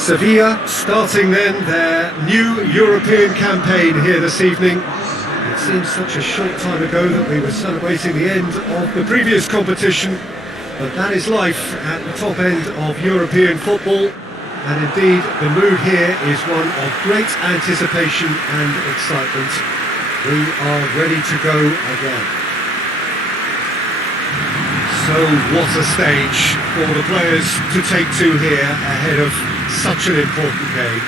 Sevilla starting then their new European campaign here this evening. It seems such a short time ago that we were celebrating the end of the previous competition, but that is life at the top end of European football, and indeed the mood here is one of great anticipation and excitement. We are ready to go again. So what a stage for the players to take to here ahead of such an important game.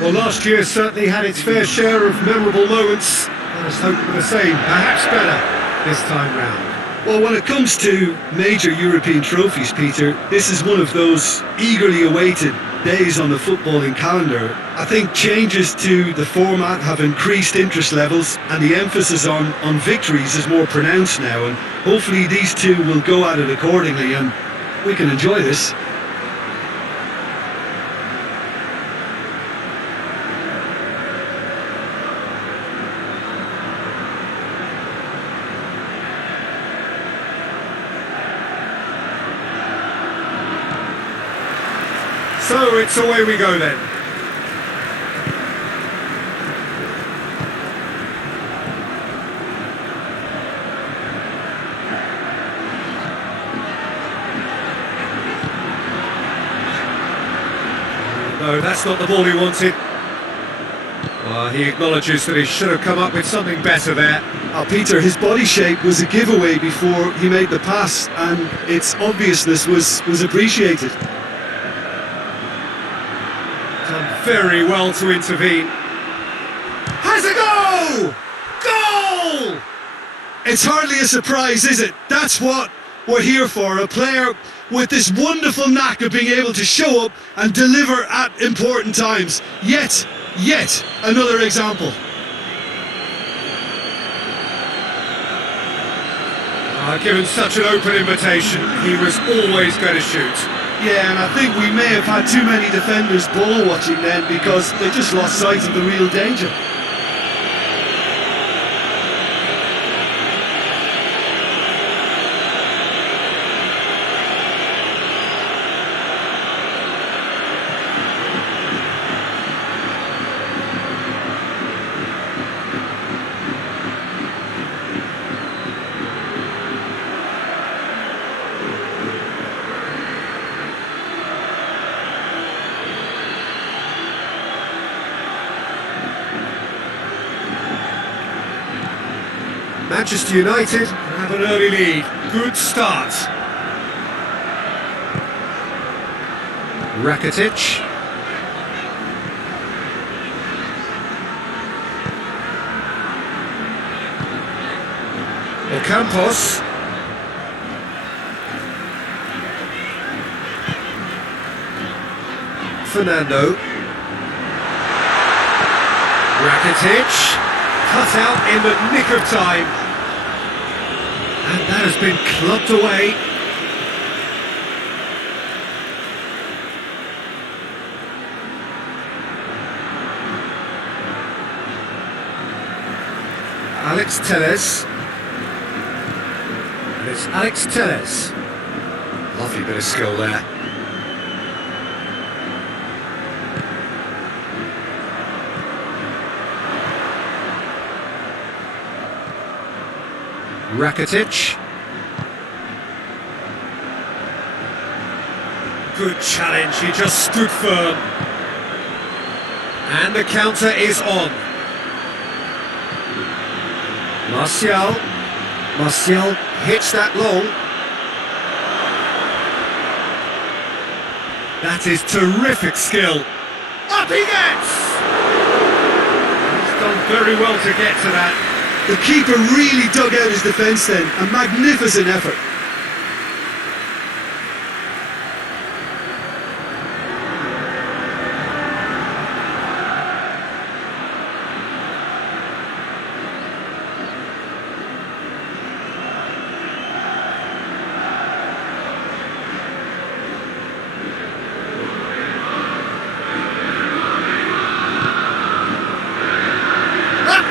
Well, last year certainly had its fair share of memorable moments. Let's hope for the same, perhaps better this time round. Well, when it comes to major European trophies, Peter, this is one of those eagerly awaited days on the footballing calendar. I think changes to the format have increased interest levels, and the emphasis on victories is more pronounced now, and hopefully these two will go at it accordingly and we can enjoy this. So it's away we go then. No, that's not the ball he wanted. Well, he acknowledges that he should have come up with something better there. Peter, his body shape was a giveaway before he made the pass, and its obviousness was appreciated. Done very well to intervene. Has a goal! Goal! It's hardly a surprise, is it? That's what we're here for. A player with this wonderful knack of being able to show up and deliver at important times. Yet another example. Given such an open invitation, he was always going to shoot. Yeah, and I think we may have had too many defenders ball watching then, because they just lost sight of the real danger. Manchester United have an early lead. Good start. Rakitic. Campos. Fernando. Rakitic. Cut out in the nick of time. And that has been clubbed away. Alex Telles. And it's Alex Telles. Lovely bit of skill there. Rakitic. Good challenge, he just stood firm. And the counter is on. Martial hits that long. That is terrific skill. Up he gets! He's done very well to get to that. The keeper really dug out his defence then. A magnificent effort.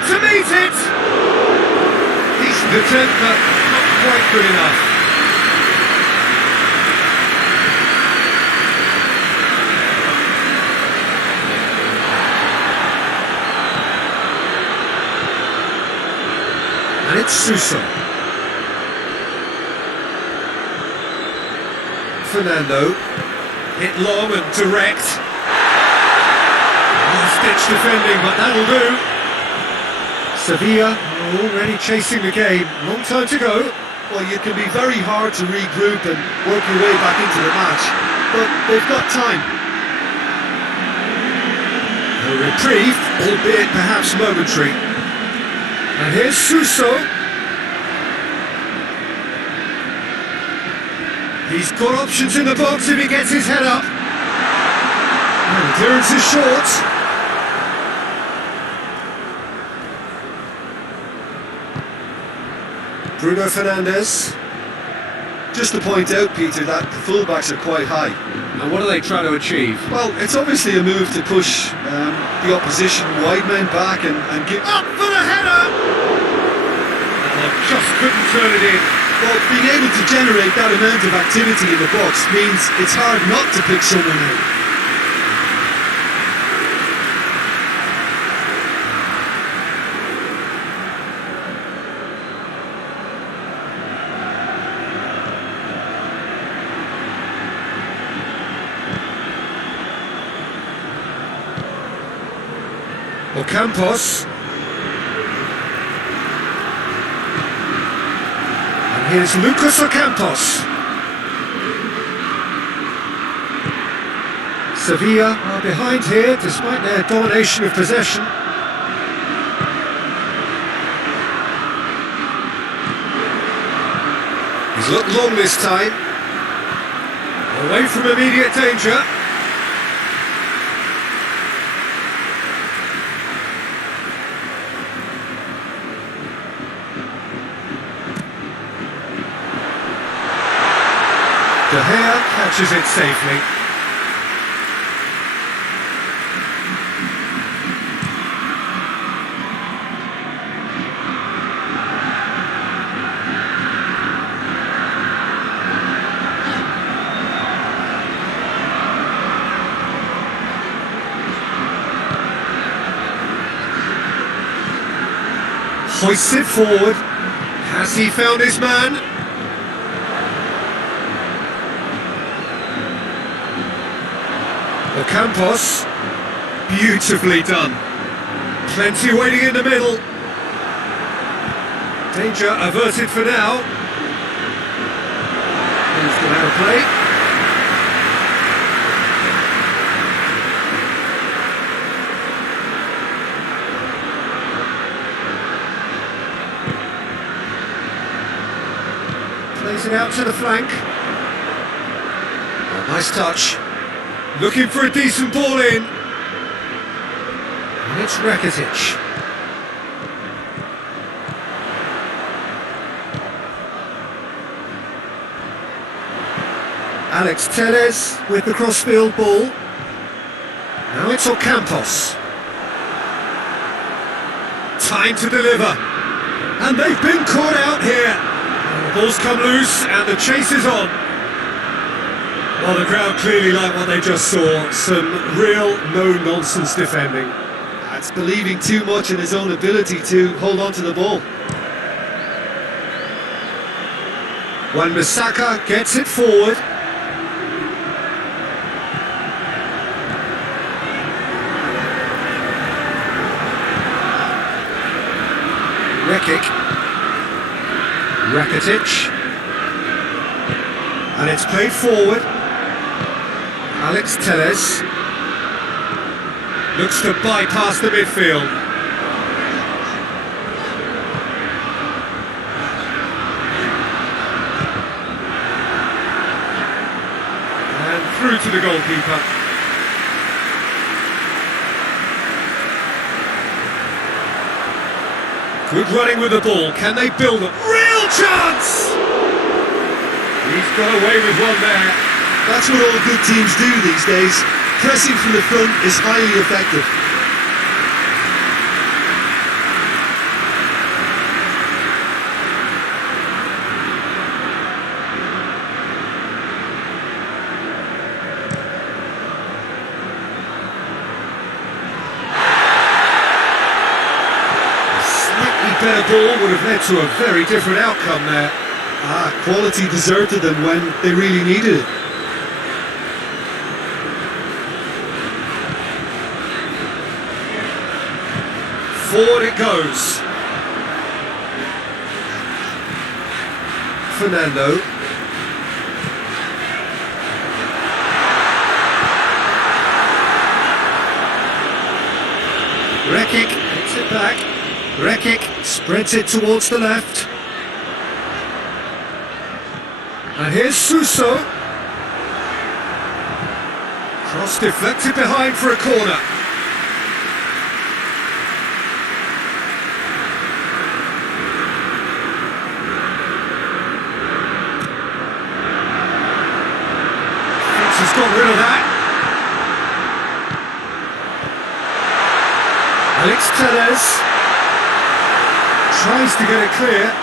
To meet it! Decent attempt, but not quite good enough. And it's Suso. Fernando. Hit long and direct. Last-ditch defending, but that'll do. Sevilla are already chasing the game. Long time to go. Well, it can be very hard to regroup and work your way back into the match, but they've got time. A reprieve, albeit perhaps momentary. And here's Suso. He's got options in the box if he gets his head up. And clearance is short. Bruno Fernandes. Just to point out, Peter, that the fullbacks are quite high. And what are they trying to achieve? Well, it's obviously a move to push the opposition wide men back and give... Up for the header! And just couldn't turn it in. Well, being able to generate that amount of activity in the box means it's hard not to pick someone out. Ocampos. And here's Lucas Ocampos. Sevilla are behind here despite their domination of possession. He's looked long this time. Away from immediate danger. De Gea catches it safely. Hoists it forward. Has he found his man? Ocampos, beautifully done. Plenty waiting in the middle. Danger averted for now. He's gone out of play. Plays it out to the flank. Oh, nice touch. Looking for a decent ball in. And it's Rakitic. Alex Telles with the crossfield ball. Now it's Ocampos. Time to deliver. And they've been caught out here. The ball's come loose and the chase is on. Well, the crowd clearly like what they just saw. Some real no-nonsense defending. That's believing too much in his own ability to hold on to the ball. Wan-Bissaka gets it forward. Rekic. Rakitic. And it's played forward. Alex Telles. Looks to bypass the midfield. And through to the goalkeeper. Good running with the ball. Can they build a real chance? He's got away with one there. That's what all good teams do these days. Pressing from the front is highly effective. Better ball would have led to a very different outcome there. Quality deserted them when they really needed it. Forward it goes. Fernando. Rekic hits it back. Rekic spreads it towards the left. And here's Suso. Cross deflected behind for a corner. He's got rid of that. Alex Telles tries to get it clear.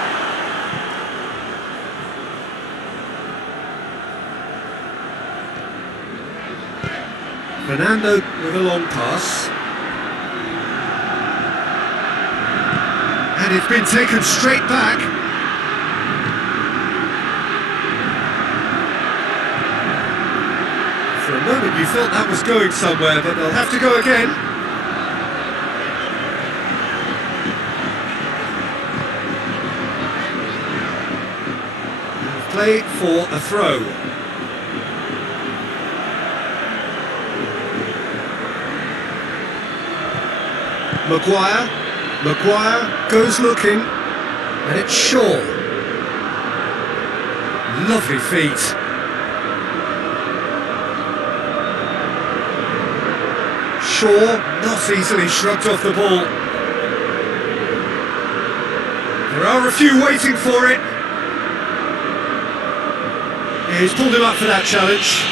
Fernando with a long pass. And it's been taken straight back. For a moment you felt that was going somewhere, but they'll have to go again. Play for a throw. Maguire goes looking, and it's Shaw. Lovely feet. Shaw not easily shrugged off the ball. There are a few waiting for it. He's pulled him up for that challenge.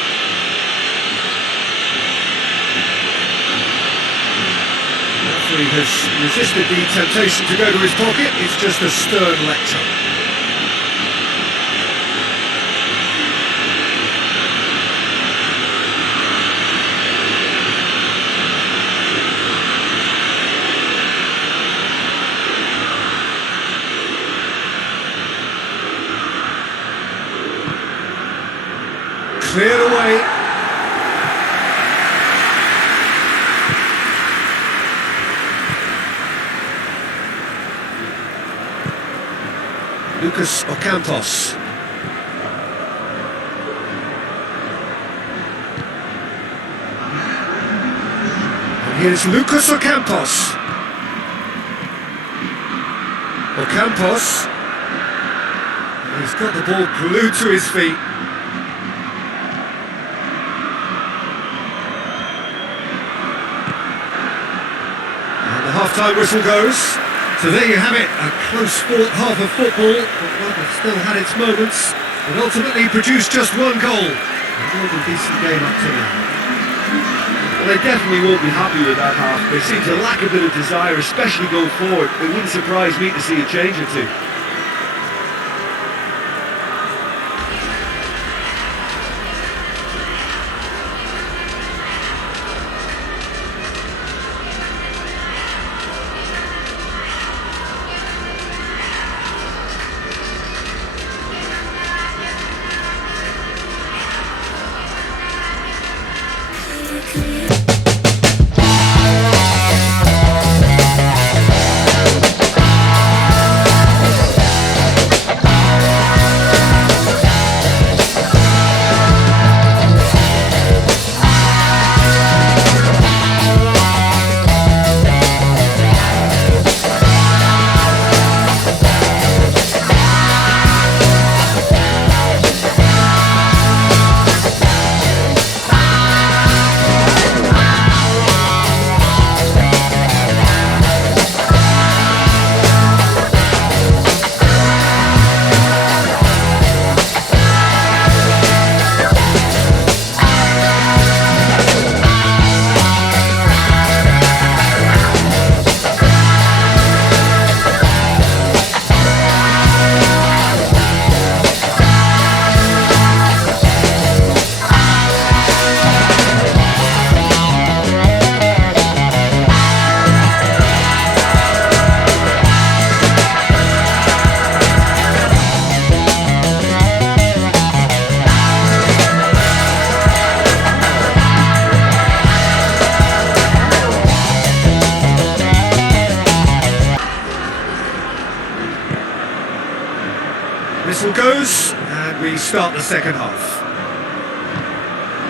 He has resisted the temptation to go to his pocket. It's just a stern lecture. Cleared away. Lucas Ocampos. And here's Lucas Ocampos. Ocampos. He's got the ball glued to his feet. And the half-time whistle goes. So there you have it, a close fought half of football, but one that still had its moments, and ultimately produced just one goal. A more than decent game up to now. Well, they definitely won't be happy with that half. There seems to lack a bit of desire, especially going forward. It wouldn't surprise me to see a change or two. Whistle goes, and we start the second half.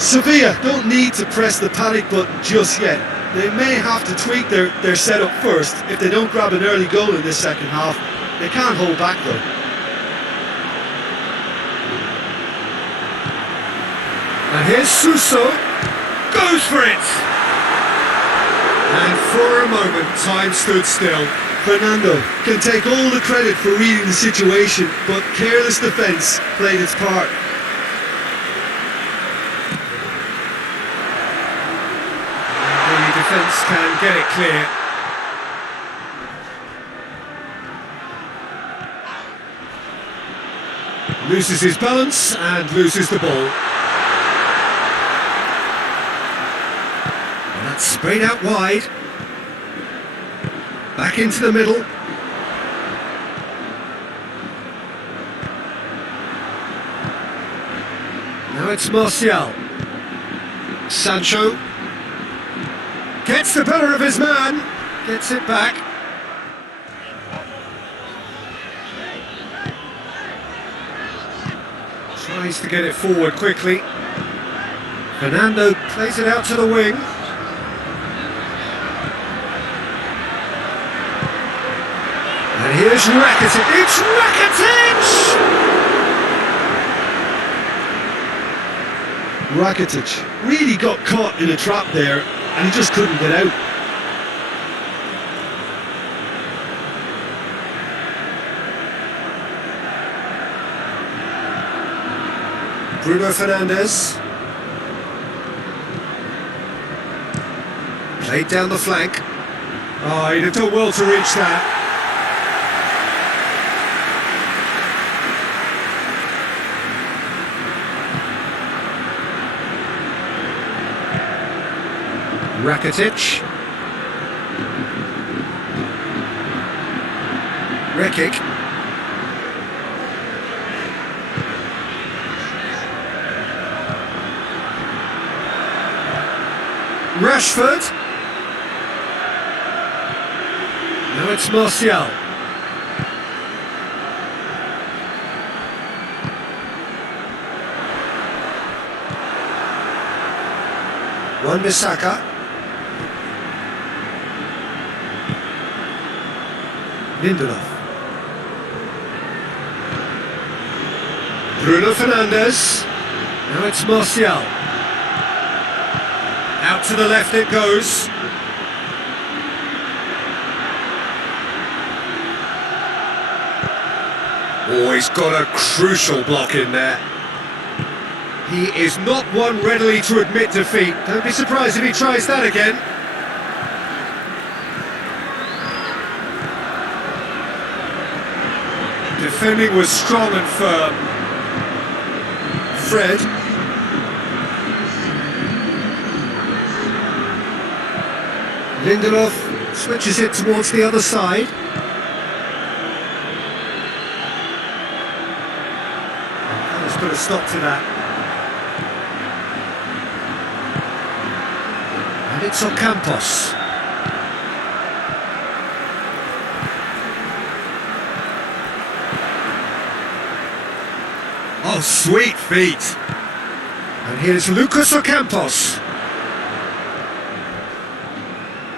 Sevilla don't need to press the panic button just yet. They may have to tweak their setup first if they don't grab an early goal in this second half. They can't hold back though. And here's Suso, goes for it! And for a moment, time stood still. Fernando can take all the credit for reading the situation, but careless defence played its part. The defence can get it clear. Loses his balance and loses the ball. And that's sprayed out wide. Back into the middle. Now it's Martial. Sancho gets the better of his man, gets it back. Tries to get it forward quickly. Fernando plays it out to the wing. And here's Rakitic. It's Rakitic! Rakitic really got caught in a trap there and he just couldn't get out. Bruno Fernandes. Played down the flank. Oh, he'd have done well to reach that. Rakitic. Rekic. Rashford. Now it's Martial. Wan-Bissaka. Lindelof. Bruno Fernandes. Now it's Martial. Out to the left it goes. Oh, he's got a crucial block in there. He is not one readily to admit defeat. Don't be surprised if he tries that again. Defending was strong and firm. Fred. Lindelof switches it towards the other side. Let's put a stop to that. And it's Ocampos. Oh, sweet feet. And here's Lucas Ocampos.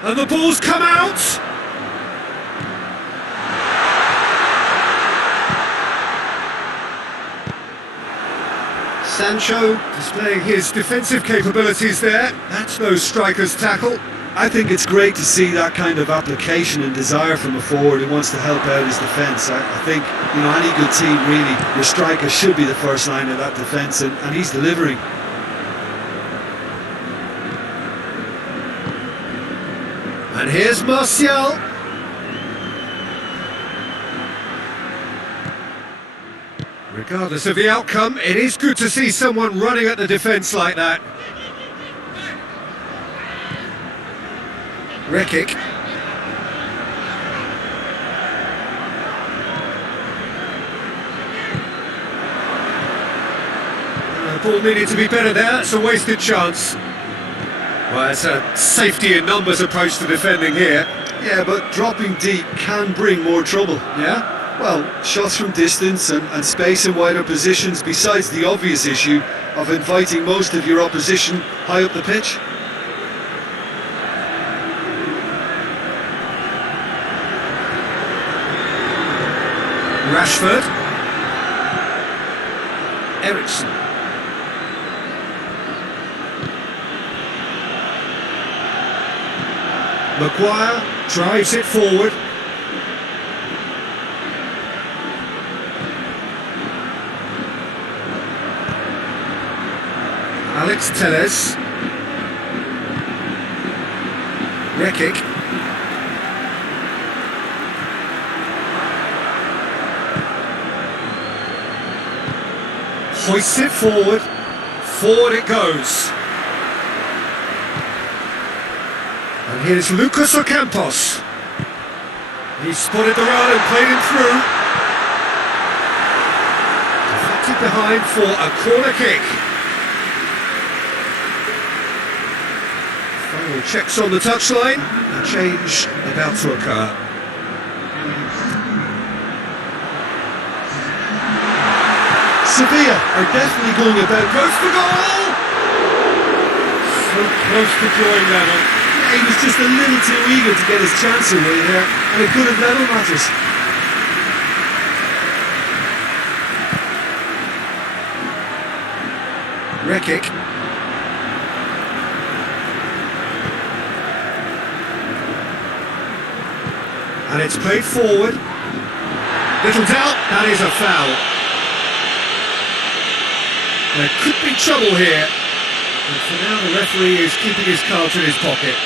And the ball's come out! Sancho displaying his defensive capabilities there. That's no striker's tackle. I think it's great to see that kind of application and desire from a forward who wants to help out his defence. I think, you know, any good team really, your striker should be the first line of that defence, and he's delivering. And here's Martial. Regardless of the outcome, it is good to see someone running at the defence like that. Rekic. The ball needed to be better there, it's a wasted chance. Well, it's a safety in numbers approach to defending here. Yeah, but dropping deep can bring more trouble. Yeah? Well, shots from distance and space in wider positions, besides the obvious issue of inviting most of your opposition high up the pitch. Rashford. Ericsson. Maguire drives it forward. Alex Telles. Rekic. Hoists it forward. Forward it goes. And here's Lucas Ocampos. He spotted the run and played him through. Deflected behind for a corner kick. Final checks on the touchline. A change about to occur. Sevilla are definitely going about. Goes for goal! So close to drawing level. Yeah, he was just a little too eager to get his chance away there, and it could have level matters. Rekic. And it's played forward. Little doubt, that is a foul. There could be trouble here. And for now the referee is keeping his cards in his pocket.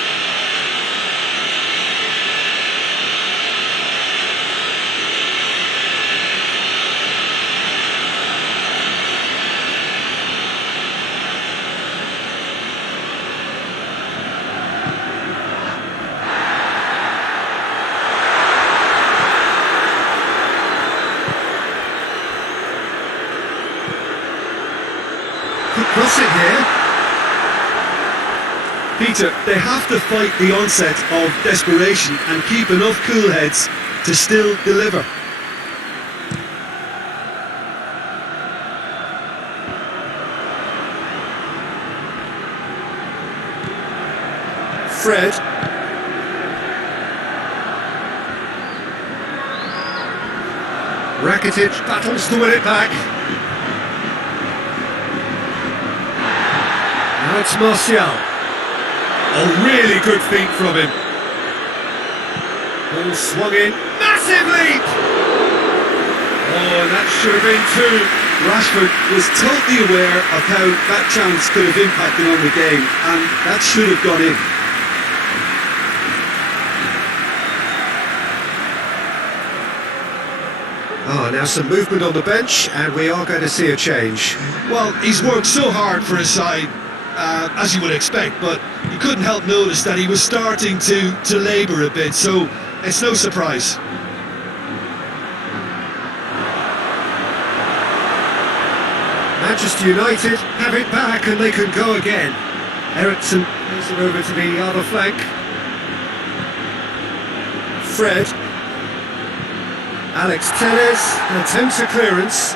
Could cross it here. Peter, they have to fight the onset of desperation and keep enough cool heads to still deliver. Fred. Rakitic battles to win it back. Now it's Martial. A really good feat from him. Ball swung in. Massive leap! Oh, and that should have been two. Rashford was totally aware of how that chance could have impacted on the game, and that should have gone in. Oh, now some movement on the bench, and we are going to see a change. Well, he's worked so hard for his side, as you would expect, but you couldn't help notice that he was starting to labour a bit, so it's no surprise. Manchester United have it back and they can go again. Ericsson plays it over to the other flank. Fred. Alex Telles attempts a clearance.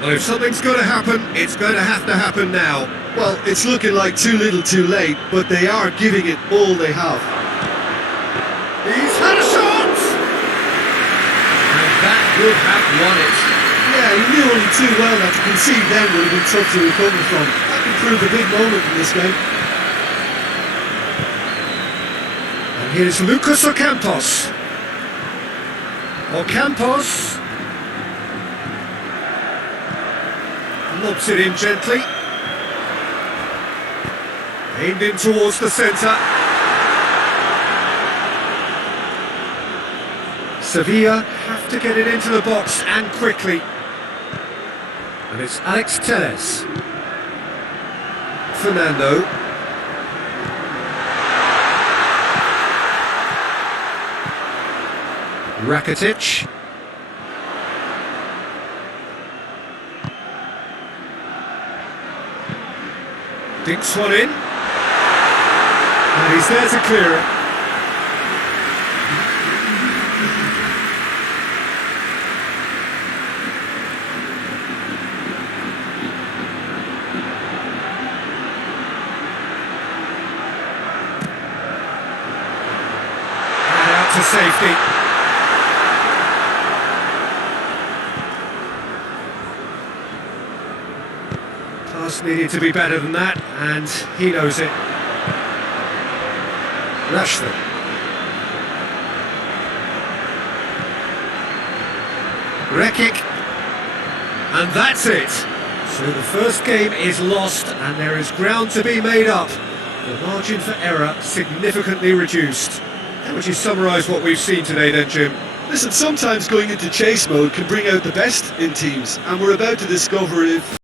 Well, if something's going to happen, it's going to happen now. Well, it's looking like too little too late, but they are giving it all they have. He's had a shot! And that would have won it. Yeah, he knew only too well that to concede then would have been tough to recover from. That could prove a big moment in this game. And here's Lucas Ocampos. Ocampos lobs it in gently. Aimed in towards the centre. Sevilla have to get it into the box and quickly. And it's Alex Telles. Fernando. Rakitic. Dinks one in. And he's there to clear it. And out to safety. Pass needed to be better than that, and he knows it. Rashford. Rekic. And that's it. So the first game is lost, and there is ground to be made up. The margin for error significantly reduced. How would you summarise what we've seen today then, Jim? Listen, sometimes going into chase mode can bring out the best in teams, and we're about to discover if